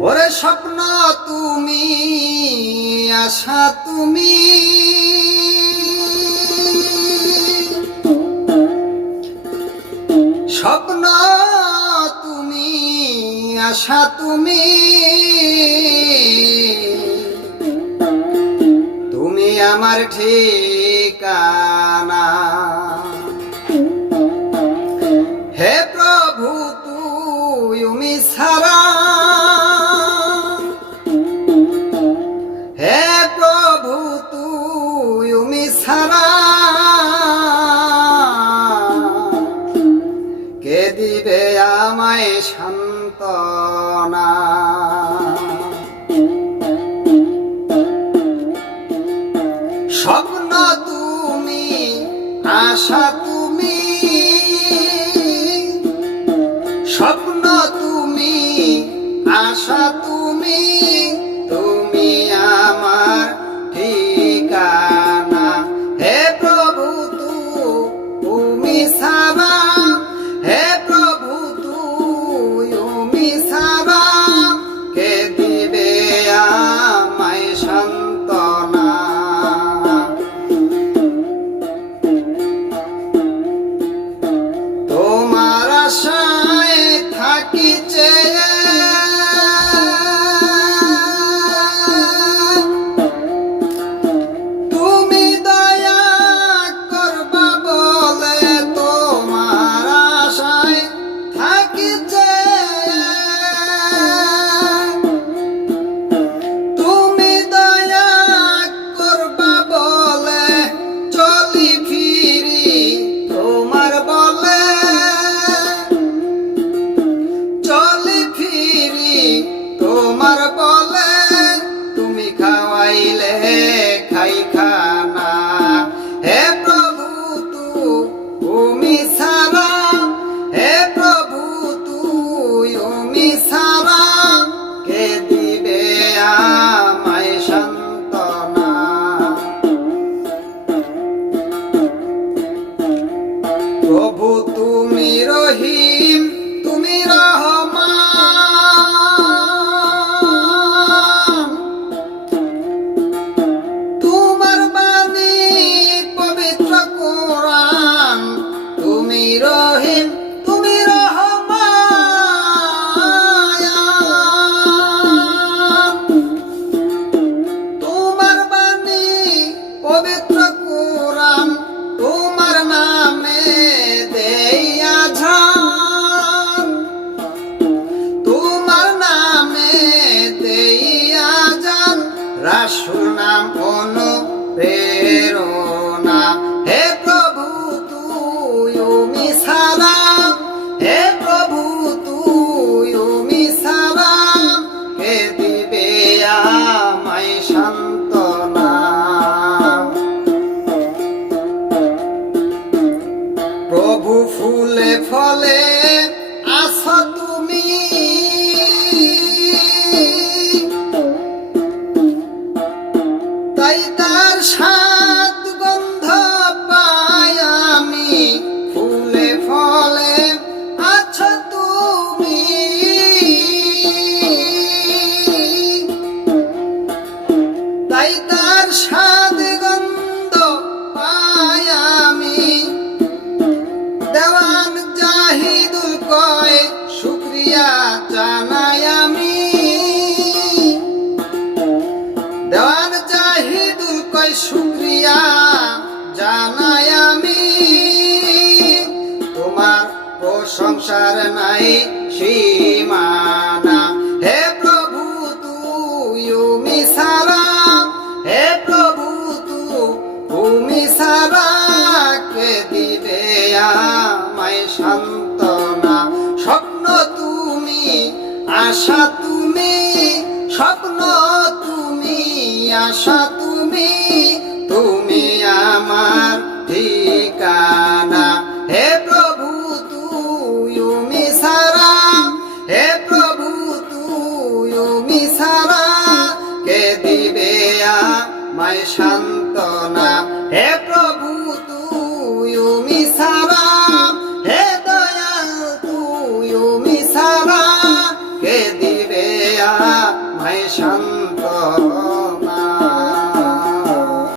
ওরে স্বপ্ন তুমি, আশা তুমি। স্বপ্ন তুমি, আশা তুমি। তুমি আমার ঠিকানা। হে প্রভু তুমি সারা আমায় শান্তনা স্বপ্ন তুমি আশা তুমি স্বপ্ন তুমি আশা তুমি। তুমি সারা কে দিবে প্রভু তুমি রহিম রাসুল নাম অনু তার সাত গন্ধ পাই আমি। দেওয়ান জাহিদুল কয়, শুক্রিয়া জানাই আমি। দেওয়ান জাহিদুল কয়, শুক্রিয়া জানাই আমি। তোমার প্রশংসার নাই সীমানা আশা তুমি, স্বপ্ন তুমি, আশা তুমি তুমি আমার ঠিকানা। হে প্রভু তুমি সারা হে প্রভু তুমি সারা কে দিবে আমায় সান্তনা